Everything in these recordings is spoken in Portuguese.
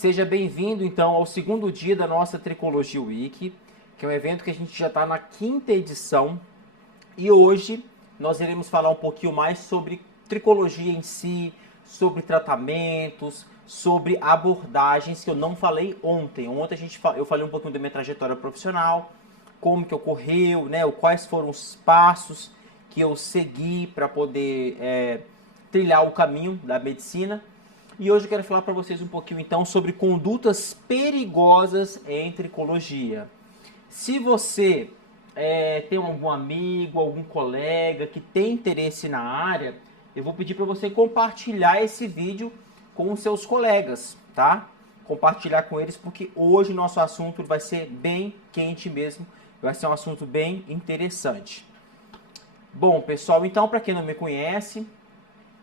Seja bem-vindo, então, ao segundo dia da nossa Tricologia Week, que é um evento que a gente já está na 5ª edição. E hoje nós iremos falar um pouquinho mais sobre tricologia em si, sobre tratamentos, sobre abordagens que eu não falei ontem. Ontem eu falei um pouquinho da minha trajetória profissional, como que ocorreu, né, quais foram os passos que eu segui para poder trilhar o caminho da medicina. E hoje eu quero falar para vocês um pouquinho então sobre condutas perigosas em tricologia. Se você tem algum amigo, algum colega que tem interesse na área, eu vou pedir para você compartilhar esse vídeo com os seus colegas, tá? Compartilhar com eles, porque hoje o nosso assunto vai ser bem quente mesmo, vai ser um assunto bem interessante. Bom, pessoal, então, para quem não me conhece,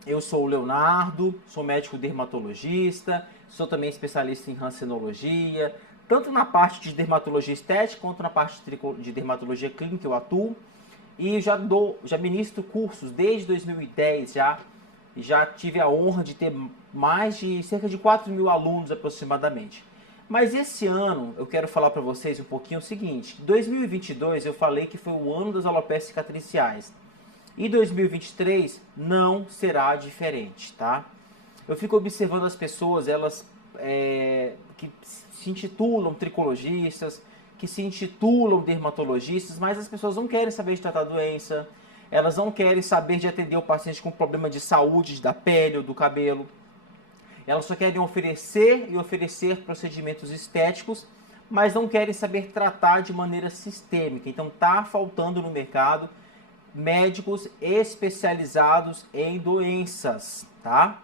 eu sou o Leonardo, sou médico dermatologista, sou também especialista em rancenologia, tanto na parte de dermatologia estética quanto na parte de dermatologia clínica eu atuo. E já ministro cursos desde 2010 já tive a honra de ter cerca de 4.000 alunos aproximadamente. Mas esse ano eu quero falar para vocês um pouquinho o seguinte: 2022 eu falei que foi o ano das alopécias cicatriciais. E 2023 não será diferente, tá? Eu fico observando as pessoas, elas que se intitulam tricologistas, que se intitulam dermatologistas, mas as pessoas não querem saber de tratar a doença, elas não querem saber de atender o paciente com problema de saúde da pele ou do cabelo. Elas só querem oferecer e oferecer procedimentos estéticos, mas não querem saber tratar de maneira sistêmica. Então tá faltando no mercado médicos especializados em doenças, tá?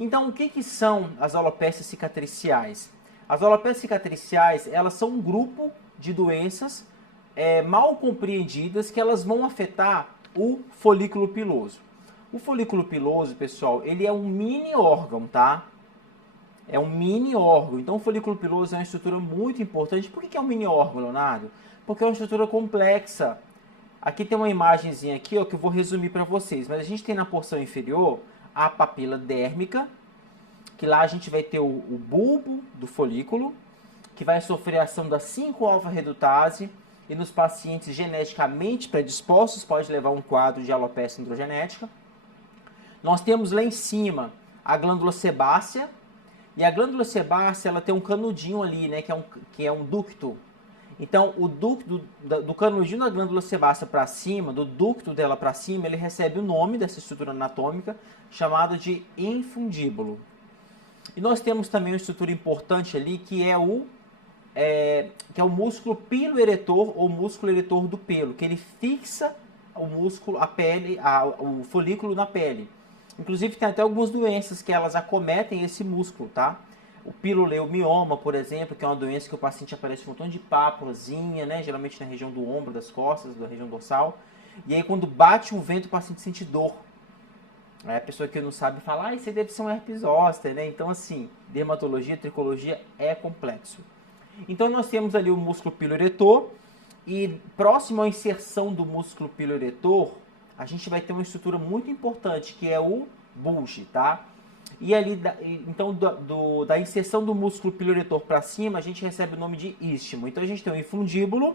Então, o que são as alopécias cicatriciais? As alopécias cicatriciais, elas são um grupo de doenças mal compreendidas que elas vão afetar o folículo piloso. O folículo piloso, pessoal, ele é um mini órgão, tá? É um mini órgão. Então, o folículo piloso é uma estrutura muito importante. Por que é um mini órgão, Leonardo? Porque é uma estrutura complexa. Aqui tem uma imagenzinha aqui, ó, que eu vou resumir para vocês. Mas a gente tem na porção inferior a papila dérmica, que lá a gente vai ter o bulbo do folículo, que vai sofrer a ação da 5-alfa-redutase, e nos pacientes geneticamente predispostos pode levar a um quadro de alopecia androgenética. Nós temos lá em cima a glândula sebácea, e a glândula sebácea ela tem um canudinho ali, né, que é um ducto. Então, o ducto do canudinho da glândula sebácea para cima, do ducto dela para cima, ele recebe o nome dessa estrutura anatômica, chamado de infundíbulo. E nós temos também uma estrutura importante ali, que é o músculo piloeretor, ou músculo eretor do pelo, que ele fixa o músculo, a pele, o folículo na pele. Inclusive, tem até algumas doenças que elas acometem esse músculo, tá? O piloleumioma, por exemplo, que é uma doença que o paciente aparece um montão de pápulazinha, né? Geralmente na região do ombro, das costas, da região dorsal. E aí quando bate um vento, o paciente sente dor. Aí a pessoa que não sabe fala, isso aí deve ser um herpes zoster, né? Então assim, dermatologia, tricologia é complexo. Então nós temos ali o músculo piloeretor e próximo à inserção do músculo piloeretor, a gente vai ter uma estrutura muito importante que é o bulge, tá? E ali, então, da inserção do músculo piloeretor para cima, a gente recebe o nome de istmo. Então, a gente tem o infundíbulo,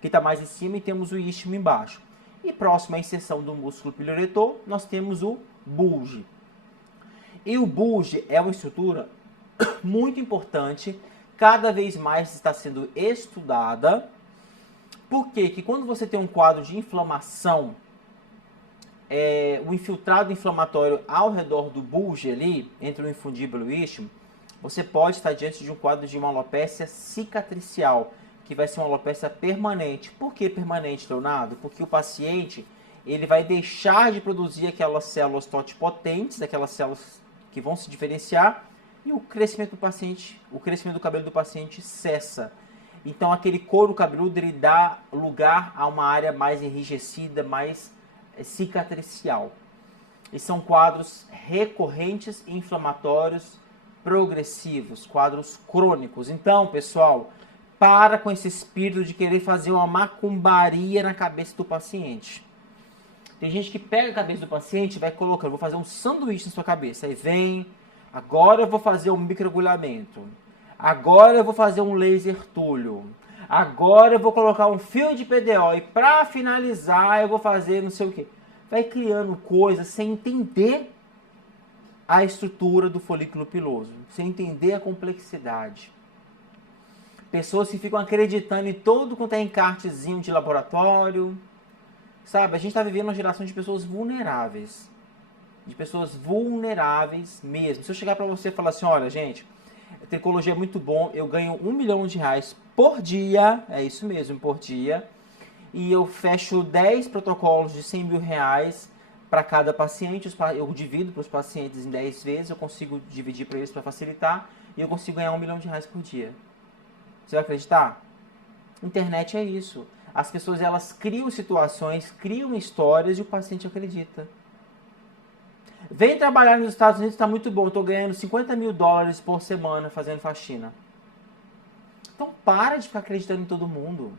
que está mais em cima, e temos o istmo embaixo. E próximo à inserção do músculo piloeretor, nós temos o bulge. E o bulge é uma estrutura muito importante, cada vez mais está sendo estudada. Por quê? Que quando você tem um quadro de inflamação, o infiltrado inflamatório ao redor do bulge ali, entre o infundíbulo e o istmo, você pode estar diante de um quadro de uma alopécia cicatricial, que vai ser uma alopécia permanente. Por que permanente, Leonardo? Porque o paciente ele vai deixar de produzir aquelas células totipotentes, aquelas células que vão se diferenciar, e o crescimento do paciente, o crescimento do cabelo do paciente cessa. Então aquele couro cabeludo ele dá lugar a uma área mais enrijecida, mais cicatricial. E são quadros recorrentes, inflamatórios, progressivos, quadros crônicos. Então, pessoal, para com esse espírito de querer fazer uma macumbaria na cabeça do paciente. Tem gente que pega a cabeça do paciente e vai colocando, vou fazer um sanduíche na sua cabeça. Aí vem, Agora eu vou fazer um microagulhamento. Agora eu vou fazer um laser túlio. Agora eu vou colocar um fio de PDO. E para finalizar eu vou fazer não sei o que. Vai criando coisas sem entender a estrutura do folículo piloso. Sem entender a complexidade. Pessoas que ficam acreditando em todo quanto é encartezinho de laboratório. Sabe, a gente está vivendo uma geração de pessoas vulneráveis. De pessoas vulneráveis mesmo. Se eu chegar para você e falar assim, olha, gente, a tricologia é muito bom, eu ganho R$1 milhão por dia, é isso mesmo, por dia, e eu fecho 10 protocolos de R$100 mil para cada paciente, eu divido para os pacientes em 10 vezes, eu consigo dividir para eles para facilitar, e eu consigo ganhar R$1 milhão por dia. Você vai acreditar? Internet é isso. As pessoas, elas criam situações, criam histórias e o paciente acredita. Vem trabalhar nos Estados Unidos, está muito bom, estou ganhando $50 mil por semana fazendo faxina. Então para de ficar acreditando em todo mundo.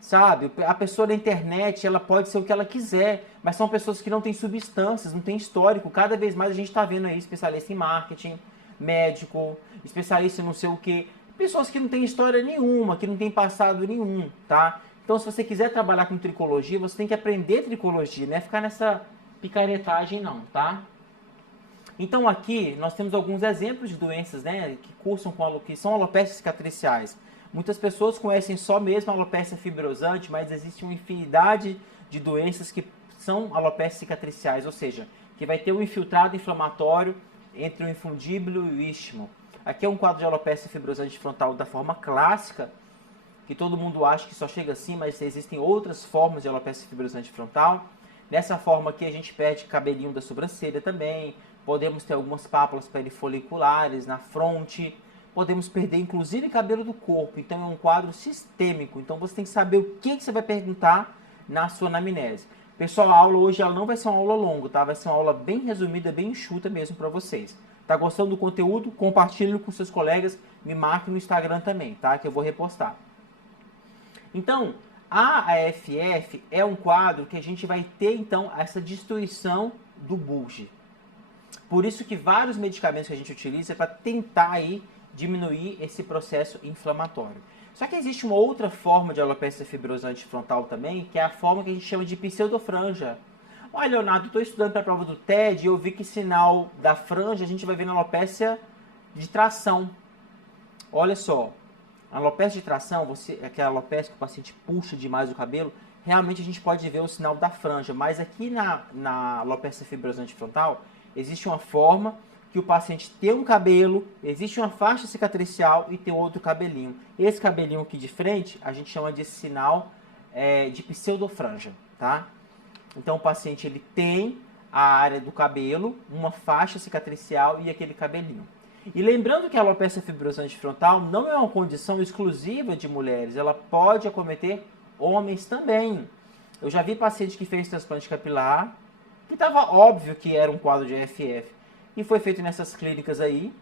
Sabe, a pessoa na internet, ela pode ser o que ela quiser, mas são pessoas que não têm substâncias, não têm histórico. Cada vez mais a gente está vendo aí especialista em marketing, médico, especialista em não sei o que. Pessoas que não têm história nenhuma, que não têm passado nenhum, tá? Então se você quiser trabalhar com tricologia, você tem que aprender tricologia, não é ficar nessa picaretagem não, tá? Então aqui nós temos alguns exemplos de doenças, né, que são alopécias cicatriciais. Muitas pessoas conhecem só mesmo a alopécia fibrosante, mas existe uma infinidade de doenças que são alopécias cicatriciais, ou seja, que vai ter um infiltrado inflamatório entre o infundíbulo e o istmo. Aqui é um quadro de alopécia fibrosante frontal da forma clássica, que todo mundo acha que só chega assim, mas existem outras formas de alopecia fibrosante frontal. Dessa forma aqui a gente perde cabelinho da sobrancelha também, podemos ter algumas pápulas perifoliculares na fronte, podemos perder inclusive cabelo do corpo, então é um quadro sistêmico, então você tem que saber o que você vai perguntar na sua anamnese. Pessoal, a aula hoje ela não vai ser uma aula longa, tá? Vai ser uma aula bem resumida, bem enxuta mesmo para vocês. Tá gostando do conteúdo? Compartilhe com seus colegas, me marque no Instagram também, tá? Que eu vou repostar. Então, a AFF é um quadro que a gente vai ter, então, essa destruição do bulge. Por isso que vários medicamentos que a gente utiliza é para tentar aí diminuir esse processo inflamatório. Só que existe uma outra forma de alopecia fibrosante frontal também, que é a forma que a gente chama de pseudofranja. Olha, Leonardo, estou estudando para a prova do TED e eu vi que sinal da franja a gente vai ver na alopecia de tração. Olha só, a alopecia de tração, aquela alopecia que o paciente puxa demais o cabelo, realmente a gente pode ver o sinal da franja. Mas aqui na alopecia fibrosante frontal, existe uma forma que o paciente tem um cabelo, existe uma faixa cicatricial e tem outro cabelinho. Esse cabelinho aqui de frente, a gente chama de sinal de pseudofranja, tá? Então o paciente ele tem a área do cabelo, uma faixa cicatricial e aquele cabelinho. E lembrando que a alopecia fibrosante frontal não é uma condição exclusiva de mulheres, ela pode acometer homens também. Eu já vi paciente que fez transplante capilar, que estava óbvio que era um quadro de AFF, e foi feito nessas clínicas aí,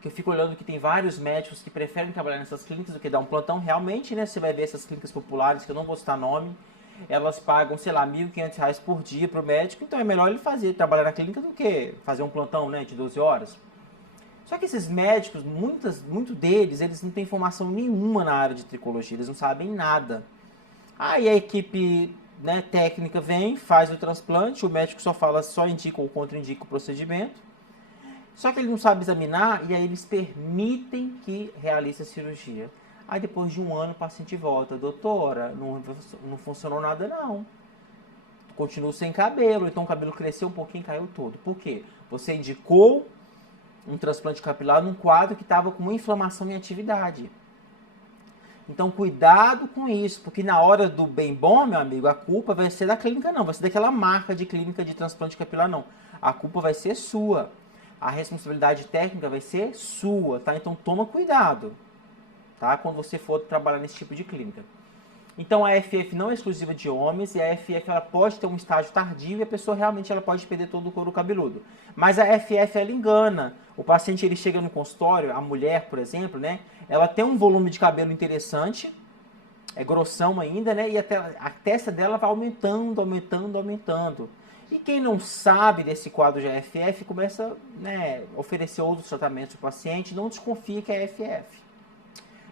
que eu fico olhando que tem vários médicos que preferem trabalhar nessas clínicas do que dar um plantão. Realmente, né, você vai ver essas clínicas populares, que eu não vou citar nome, elas pagam, sei lá, R$1.500 por dia para o médico, então é melhor ele trabalhar na clínica do que fazer um plantão, né, de 12 horas. Só que esses médicos, muito deles, eles não têm formação nenhuma na área de tricologia, eles não sabem nada. Aí a equipe, né, técnica vem, faz o transplante, o médico só indica ou contraindica o procedimento. Só que ele não sabe examinar e aí eles permitem que realize a cirurgia. Aí depois de um ano o paciente volta, doutora, não funcionou nada não. Continuo sem cabelo, então o cabelo cresceu um pouquinho e caiu todo. Por quê? Você indicou um transplante capilar num quadro que estava com uma inflamação em atividade. Então cuidado com isso, porque na hora do bem bom, meu amigo, a culpa vai ser da clínica não, vai ser daquela marca de clínica de transplante capilar não. A culpa vai ser sua. A responsabilidade técnica vai ser sua, tá? Então toma cuidado, tá? Quando você for trabalhar nesse tipo de clínica. Então a AFF não é exclusiva de homens e a AFF ela pode ter um estágio tardio e a pessoa realmente ela pode perder todo o couro cabeludo. Mas a AFF ela engana. O paciente ele chega no consultório, a mulher, por exemplo, né? Ela tem um volume de cabelo interessante, é grossão ainda, né? E a testa dela vai aumentando. E quem não sabe desse quadro de AFF começa, né, a oferecer outros tratamentos para o paciente, não desconfie que é AFF.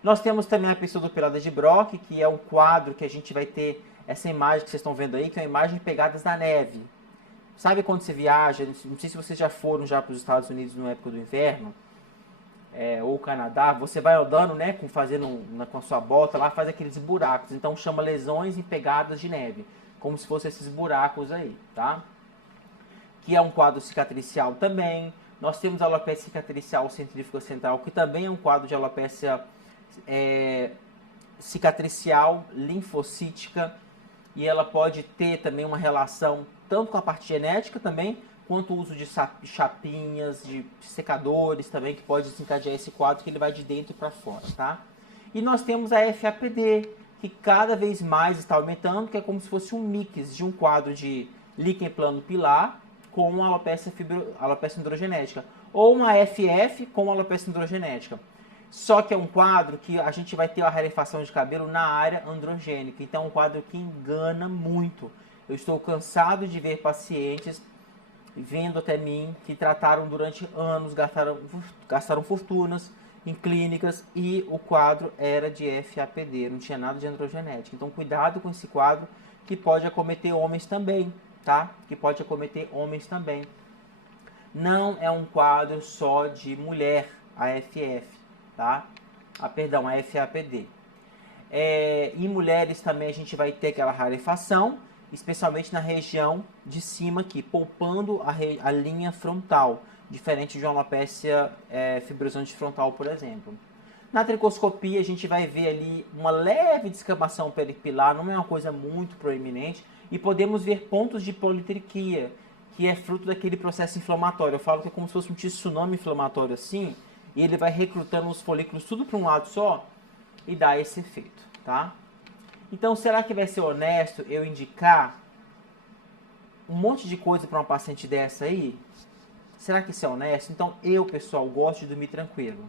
Nós temos também a pseudopelada de Brock, que é um quadro que a gente vai ter essa imagem que vocês estão vendo aí, que é uma imagem de pegadas na neve. Sabe quando você viaja, não sei se vocês já foram já para os Estados Unidos na época do inverno, ou Canadá, você vai andando, né, com a sua bota lá, faz aqueles buracos, então chama lesões em pegadas de neve, como se fossem esses buracos aí, tá? Que é um quadro cicatricial também. Nós temos a alopecia cicatricial centrífuga central, que também é um quadro de alopecia cicatricial linfocítica, e ela pode ter também uma relação tanto com a parte genética também, quanto o uso de chapinhas, de secadores também, que pode desencadear esse quadro, que ele vai de dentro para fora, tá? E nós temos a FAPD, que cada vez mais está aumentando, que é como se fosse um mix de um quadro de líquen plano pilar com alopecia androgenética, ou uma FF com alopecia androgenética. Só que é um quadro que a gente vai ter a rarefação de cabelo na área androgênica. Então é um quadro que engana muito. Eu estou cansado de ver pacientes vindo até mim que trataram durante anos, gastaram fortunas em clínicas e o quadro era de FAPD, não tinha nada de androgenética. Então cuidado com esse quadro, que pode acometer homens também, tá? Que pode acometer homens também. Não é um quadro só de mulher, a FF, tá? Perdão, a FAPD. Em mulheres também a gente vai ter aquela rarefação, especialmente na região de cima aqui, poupando a linha frontal, diferente de uma alopecia fibrosante frontal, por exemplo. Na tricoscopia a gente vai ver ali uma leve descamação peripilar, não é uma coisa muito proeminente, e podemos ver pontos de politriquia, que é fruto daquele processo inflamatório. Eu falo que é como se fosse um tsunami inflamatório assim, e ele vai recrutando os folículos tudo para um lado só e dá esse efeito, tá? Então, será que vai ser honesto eu indicar um monte de coisa para uma paciente dessa aí? Será que isso é honesto? Então, pessoal, gosto de dormir tranquilo.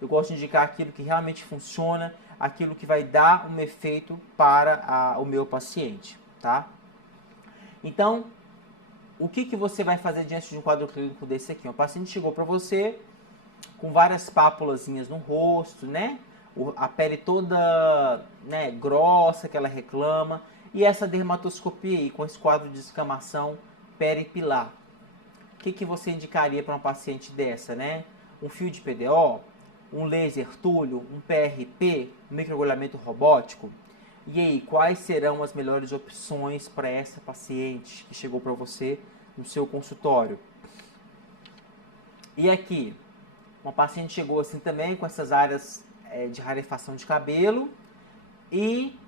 Eu gosto de indicar aquilo que realmente funciona, aquilo que vai dar um efeito para o meu paciente, tá? Então, o que você vai fazer diante de um quadro clínico desse aqui? Um paciente chegou para você com várias pápulazinhas no rosto, né? A pele toda, né, grossa que ela reclama, e essa dermatoscopia aí, com esse quadro de descamação peripilar. O que você indicaria para uma paciente dessa, né? Um fio de PDO, um laser túlio, um PRP, um microagulhamento robótico? E aí, quais serão as melhores opções para essa paciente que chegou para você no seu consultório? E aqui, uma paciente chegou assim também com essas áreas de rarefação de cabelo e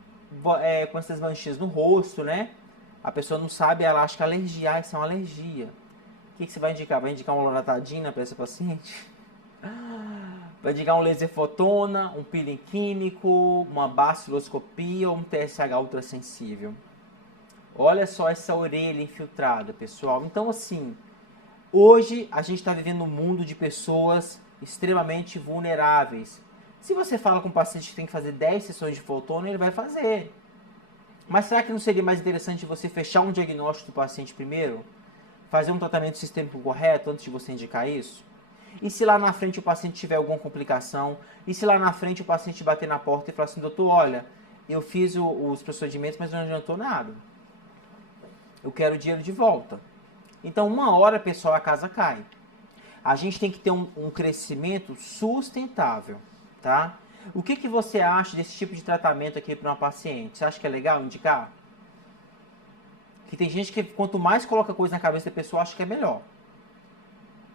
com essas manchinhas no rosto, né? A pessoa não sabe, ela acha que é alergia. Isso é uma alergia. O que você vai indicar? Vai indicar uma loratadina para essa paciente? Vai indicar um laser fotona, um peeling químico, uma baciloscopia ou um TSH ultrassensível? Olha só essa orelha infiltrada, pessoal. Então, assim, hoje a gente está vivendo um mundo de pessoas extremamente vulneráveis. Se você fala com um paciente que tem que fazer 10 sessões de fotona, ele vai fazer. Mas será que não seria mais interessante você fechar um diagnóstico do paciente primeiro? Fazer um tratamento sistêmico correto antes de você indicar isso? E se lá na frente o paciente tiver alguma complicação? E se lá na frente o paciente bater na porta e falar assim, doutor, olha, eu fiz os procedimentos, mas não adiantou nada. Eu quero o dinheiro de volta. Então, uma hora, pessoal, a casa cai. A gente tem que ter um crescimento sustentável, tá? O que você acha desse tipo de tratamento aqui para uma paciente? Você acha que é legal indicar? Que tem gente que quanto mais coloca coisa na cabeça da pessoa, acha que é melhor.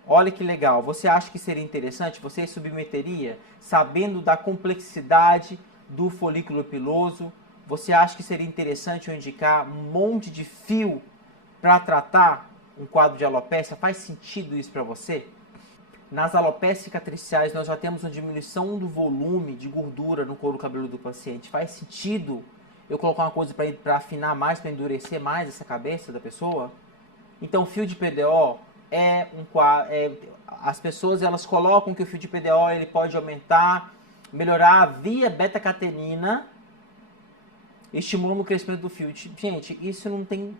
Olha que legal. Você acha que seria interessante? Você submeteria, sabendo da complexidade do folículo piloso? Você acha que seria interessante eu indicar um monte de fio para tratar um quadro de alopecia? Faz sentido isso para você? Nas alopécias cicatriciais, nós já temos uma diminuição do volume de gordura no couro cabeludo do paciente. Faz sentido eu colocar uma coisa para afinar mais, para endurecer mais essa cabeça da pessoa? Então, fio de PDO as pessoas elas colocam que o fio de PDO ele pode aumentar, melhorar a via beta-catenina, estimulando o crescimento do fio. Gente, isso não tem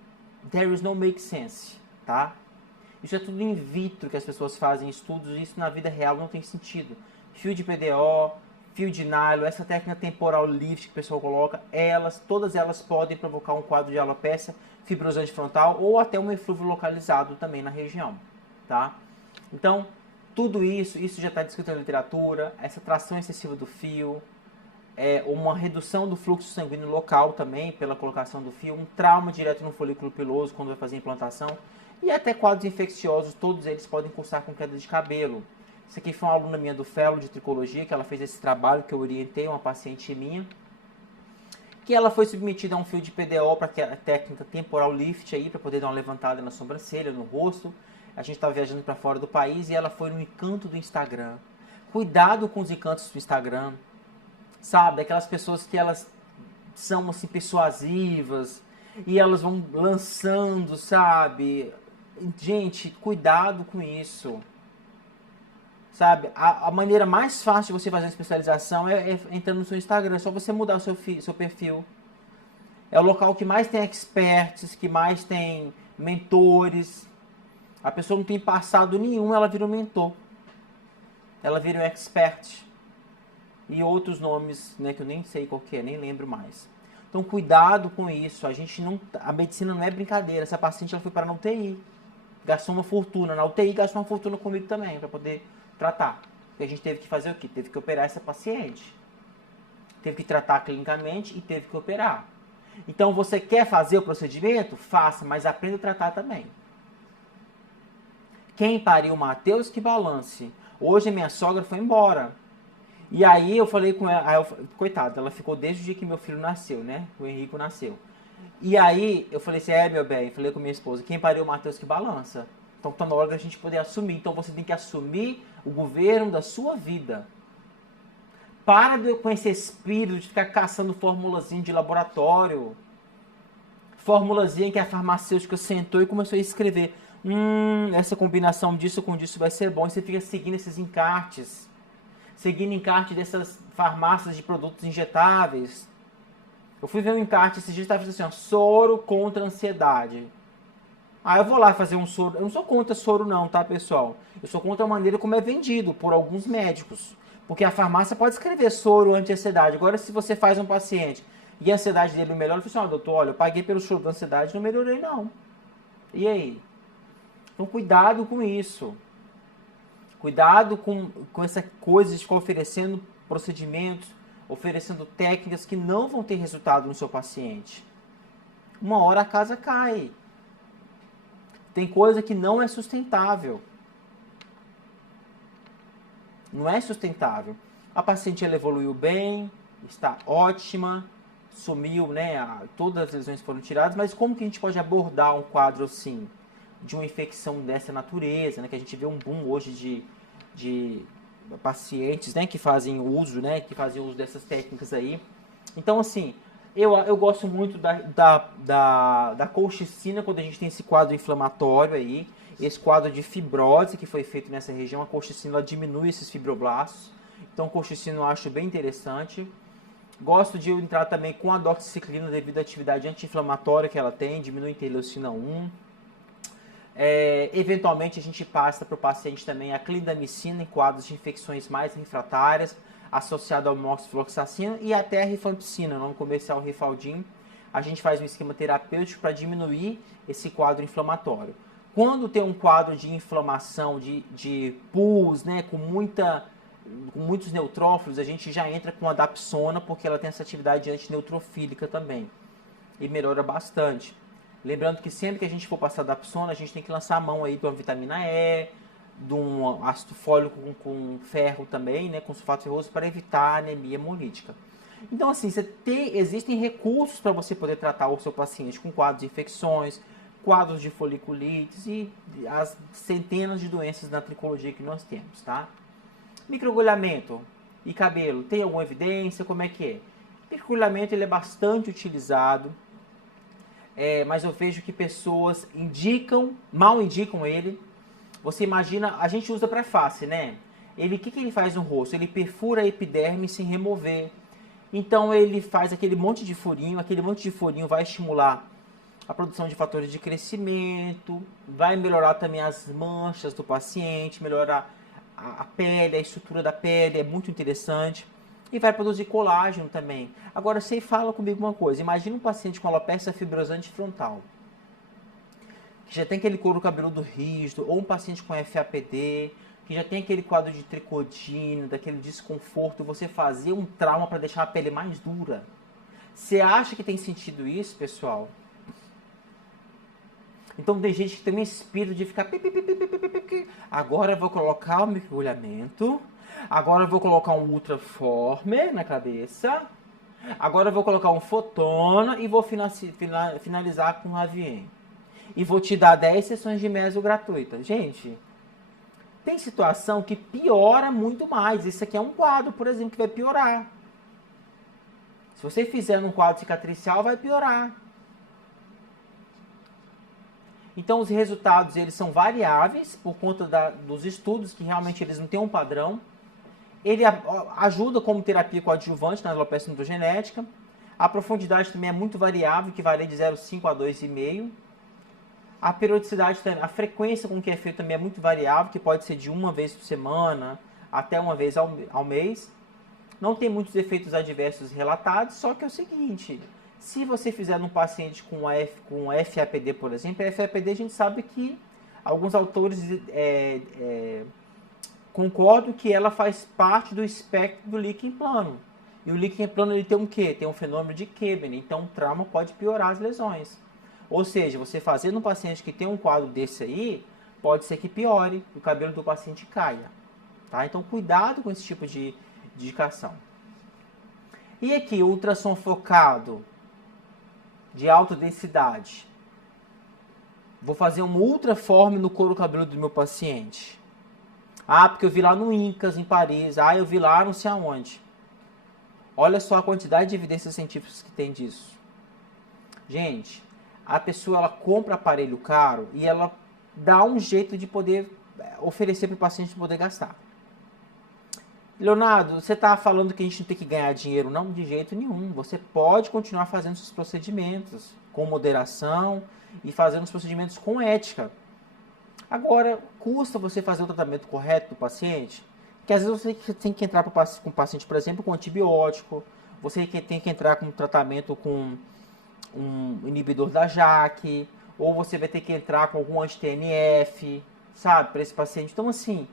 there is no make sense, tá? Isso é tudo in vitro que as pessoas fazem estudos, e isso na vida real não tem sentido. Fio de PDO, fio de nylon, essa técnica temporal lift que o pessoal coloca, todas elas podem provocar um quadro de alopecia fibrosante frontal ou até um eflúvio localizado também na região, tá? Então, tudo isso já está descrito na literatura, essa tração excessiva do fio, uma redução do fluxo sanguíneo local também pela colocação do fio, um trauma direto no folículo piloso quando vai fazer a implantação, e até quadros infecciosos, todos eles podem cursar com queda de cabelo. Isso aqui foi uma aluna minha do Fellow de Tricologia, que ela fez esse trabalho que eu orientei, uma paciente minha, que ela foi submetida a um fio de PDO para a técnica temporal lift aí, para poder dar uma levantada na sobrancelha, no rosto. A gente estava viajando para fora do país e ela foi no encanto do Instagram. Cuidado com os encantos do Instagram, sabe? Aquelas pessoas que elas são assim persuasivas e elas vão lançando, sabe? Gente, cuidado com isso. Sabe, a maneira mais fácil de você fazer uma especialização é entrando no seu Instagram. É só você mudar o seu perfil. É o local que mais tem experts, que mais tem mentores. A pessoa não tem passado nenhum, ela vira um mentor. Ela vira um expert. E outros nomes, né, que eu nem sei qual que é, nem lembro mais. Então, cuidado com isso. A medicina não é brincadeira. Essa paciente ela foi para a UTI. Gastou uma fortuna. Na UTI gastou uma fortuna comigo também, para poder tratar. E a gente teve que fazer o quê? Teve que operar essa paciente. Teve que tratar clinicamente e teve que operar. Então, você quer fazer o procedimento? Faça, mas aprenda a tratar também. Quem pariu o Matheus, que balance. Hoje a minha sogra foi embora. E aí eu falei com ela, coitada, ela ficou desde o dia que meu filho nasceu, né? O Henrico nasceu. E aí eu falei assim, meu bem, falei com minha esposa, quem pariu o Matheus, que balança. Então tá na hora da gente poder assumir. Então você tem que assumir o governo da sua vida. Para com esse espírito de ficar caçando formulazinha de laboratório. Formulazinha que a farmacêutica sentou e começou a escrever. Essa combinação disso com disso vai ser bom. E você fica seguindo esses encartes. Seguindo encarte dessas farmácias de produtos injetáveis. Eu fui ver um encarte esses dias, estava assim, ó, soro contra ansiedade. Eu vou lá fazer um soro. Eu não sou contra soro não, tá, pessoal? Eu sou contra a maneira como é vendido por alguns médicos. Porque a farmácia pode escrever soro anti-ansiedade. Agora, se você faz um paciente e a ansiedade dele não melhora, eu falo assim, doutor, olha, eu paguei pelo soro da ansiedade e não melhorei não. E aí? Então, cuidado com isso. Cuidado com essa coisa de ficar oferecendo procedimentos, oferecendo técnicas que não vão ter resultado no seu paciente. Uma hora a casa cai. Tem coisa que não é sustentável. Não é sustentável. A paciente ela evoluiu bem, está ótima, sumiu, né? Todas as lesões foram tiradas, mas como que a gente pode abordar um quadro assim, de uma infecção dessa natureza, né? Que a gente vê um boom hoje de pacientes, né? Que fazem uso, né? Que fazem uso dessas técnicas aí. Então, assim, eu gosto muito da colchicina quando a gente tem esse quadro inflamatório aí. Esse quadro de fibrose que foi feito nessa região, a colchicina ela diminui esses fibroblastos. Então, a colchicina eu acho bem interessante. Gosto de entrar também com a doxiciclina devido à atividade anti-inflamatória que ela tem, diminui a interleucina 1. Eventualmente, a gente passa para o paciente também a clindamicina em quadros de infecções mais refratárias, associado ao moxifloxacina e até a rifampicina, o nome comercial Rifaldin. A gente faz um esquema terapêutico para diminuir esse quadro inflamatório. Quando tem um quadro de inflamação, de pus, né, com muitos neutrófilos, a gente já entra com a dapsona, porque ela tem essa atividade antineutrofílica também. E melhora bastante. Lembrando que sempre que a gente for passar dapsona, a gente tem que lançar a mão aí de uma vitamina E, de um ácido fólico com ferro também, né, com sulfato ferroso, para evitar a anemia hemolítica. Então, assim, existem recursos para você poder tratar o seu paciente com quadros de infecções, quadros de foliculites e as centenas de doenças na tricologia que nós temos, tá? Microagulhamento e cabelo, tem alguma evidência? Como é que é? Microagulhamento ele é bastante utilizado, mas eu vejo que pessoas mal indicam ele. Você imagina, a gente usa para face, né? O que ele faz no rosto? Ele perfura a epiderme sem remover. Então ele faz aquele monte de furinho vai estimular a produção de fatores de crescimento, vai melhorar também as manchas do paciente, melhorar a pele, a estrutura da pele, é muito interessante. E vai produzir colágeno também. Agora, você fala comigo uma coisa, imagina um paciente com alopecia fibrosante frontal, que já tem aquele couro cabeludo rígido, ou um paciente com FAPD, que já tem aquele quadro de tricodina, daquele desconforto, você fazer um trauma para deixar a pele mais dura. Você acha que tem sentido isso, pessoal? Então tem gente que tem um espírito de ficar... Agora eu vou colocar o mergulhamento. Agora eu vou colocar um ultraformer na cabeça. Agora eu vou colocar um fotona e vou finalizar com um Ravien. E vou te dar 10 sessões de meso gratuita. Gente, tem situação que piora muito mais. Isso aqui é um quadro, por exemplo, que vai piorar. Se você fizer num quadro cicatricial, vai piorar. Então, os resultados eles são variáveis por conta dos estudos, que realmente eles não têm um padrão. Ele ajuda como terapia coadjuvante na alopecia androgenética. A profundidade também é muito variável, que varia de 0,5 a 2,5. A periodicidade, a frequência com que é feito também é muito variável, que pode ser de uma vez por semana até uma vez ao mês. Não tem muitos efeitos adversos relatados, só que é o seguinte, se você fizer num paciente com FAPD, por exemplo, a FAPD a gente sabe que alguns autores concordam que ela faz parte do espectro do líquen plano. E o líquen plano ele tem um quê? Tem um fenômeno de Koebner, então o trauma pode piorar as lesões. Ou seja, você fazendo um paciente que tem um quadro desse aí, pode ser que piore, o cabelo do paciente caia. Tá? Então cuidado com esse tipo de indicação. E aqui, ultrassom focado de alta densidade. Vou fazer um ultraforme no couro cabeludo do meu paciente. Ah, porque eu vi lá no Incas, em Paris. Ah, eu vi lá não sei aonde. Olha só a quantidade de evidências científicas que tem disso. Gente, a pessoa ela compra aparelho caro e ela dá um jeito de poder oferecer para o paciente poder gastar. Leonardo, você está falando que a gente não tem que ganhar dinheiro? Não, de jeito nenhum. Você pode continuar fazendo seus procedimentos com moderação e fazendo os procedimentos com ética. Agora, custa você fazer o tratamento correto do paciente? Porque às vezes você tem que entrar com o paciente, por exemplo, com antibiótico, você tem que entrar com um tratamento com um inibidor da JAK, ou você vai ter que entrar com algum anti-TNF, sabe, para esse paciente. Então, assim,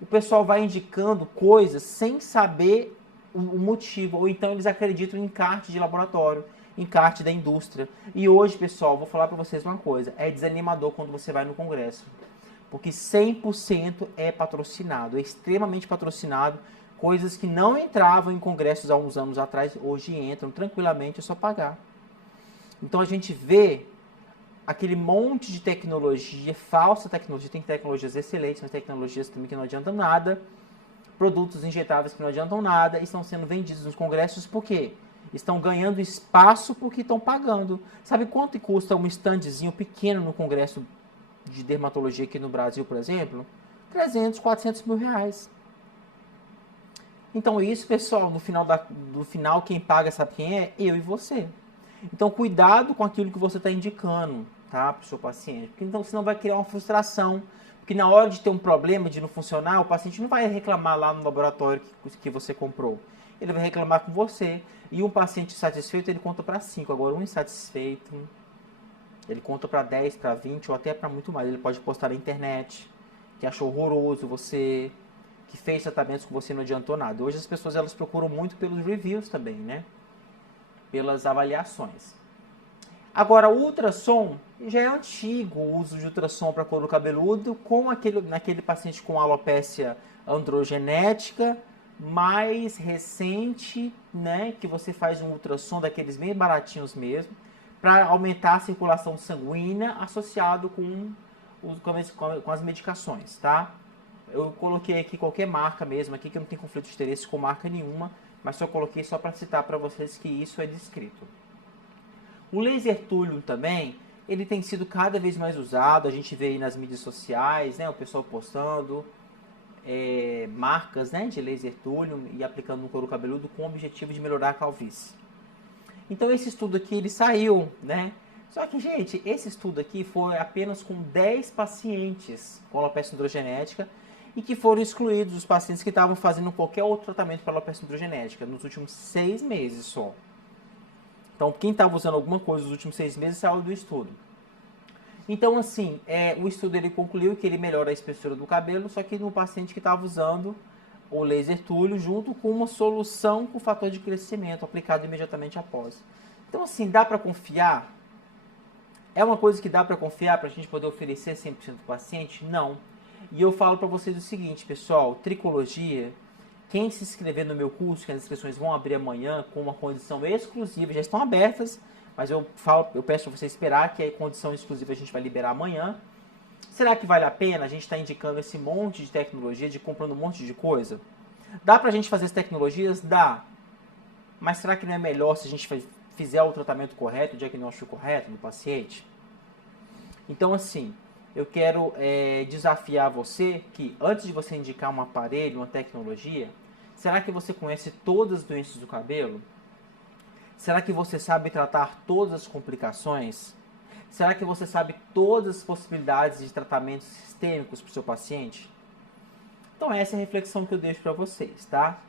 o pessoal vai indicando coisas sem saber o motivo, ou então eles acreditam em encarte de laboratório, encarte da indústria. E hoje, pessoal, vou falar para vocês uma coisa, é desanimador quando você vai no congresso, porque 100% é patrocinado, é extremamente patrocinado, coisas que não entravam em congressos há uns anos atrás, hoje entram tranquilamente, é só pagar. Então a gente vê aquele monte de tecnologia, falsa tecnologia, tem tecnologias excelentes, mas tecnologias também que não adiantam nada, produtos injetáveis que não adiantam nada, estão sendo vendidos nos congressos por quê? Estão ganhando espaço porque estão pagando. Sabe quanto custa um standzinho pequeno no congresso de dermatologia aqui no Brasil, por exemplo? 300, 400 mil reais. Então isso, pessoal, no final quem paga sabe quem é? Eu e você. Então cuidado com aquilo que você está indicando, tá, para o seu paciente, porque então senão vai criar uma frustração, porque na hora de ter um problema, de não funcionar, o paciente não vai reclamar lá no laboratório que você comprou, ele vai reclamar com você, e um paciente satisfeito ele conta para 5, agora um insatisfeito, ele conta para 10, para 20 ou até para muito mais, ele pode postar na internet, que achou horroroso você, que fez tratamentos com você e não adiantou nada. Hoje as pessoas elas procuram muito pelos reviews também, né? Pelas avaliações. Agora, o ultrassom já é antigo, o uso de ultrassom para couro cabeludo, naquele paciente com alopecia androgenética, mais recente, né, que você faz um ultrassom daqueles bem baratinhos mesmo, para aumentar a circulação sanguínea associado com as medicações, tá? Eu coloquei aqui qualquer marca mesmo, aqui que não tem conflito de interesse com marca nenhuma, mas só coloquei só para citar para vocês que isso é descrito. O laser Thulium também, ele tem sido cada vez mais usado, a gente vê aí nas mídias sociais, né, o pessoal postando marcas, né, de laser Thulium e aplicando no couro cabeludo com o objetivo de melhorar a calvície. Então esse estudo aqui, ele saiu, né, Só que, gente, esse estudo aqui foi apenas com 10 pacientes com alopecia androgenética e que foram excluídos os pacientes que estavam fazendo qualquer outro tratamento para alopecia androgenética nos últimos 6 meses só. Então, quem estava usando alguma coisa nos últimos 6 meses saiu do estudo. Então, assim, o estudo ele concluiu que ele melhora a espessura do cabelo, só que no paciente que estava usando o laser Túlio junto com uma solução com fator de crescimento aplicado imediatamente após. Então, assim, dá para confiar? É uma coisa que dá para confiar para a gente poder oferecer 100% do paciente? Não. E eu falo para vocês o seguinte, pessoal, tricologia, quem se inscrever no meu curso, que as inscrições vão abrir amanhã com uma condição exclusiva, já estão abertas, mas eu peço para você esperar que a condição exclusiva a gente vai liberar amanhã. Será que vale a pena a gente estar indicando esse monte de tecnologia, de comprando um monte de coisa? Dá para a gente fazer as tecnologias? Dá. Mas será que não é melhor se a gente fizer o tratamento correto, o diagnóstico correto no paciente? Então, assim, eu quero desafiar você que antes de você indicar um aparelho, uma tecnologia, será que você conhece todas as doenças do cabelo? Será que você sabe tratar todas as complicações? Será que você sabe todas as possibilidades de tratamentos sistêmicos para o seu paciente? Então essa é a reflexão que eu deixo para vocês, tá?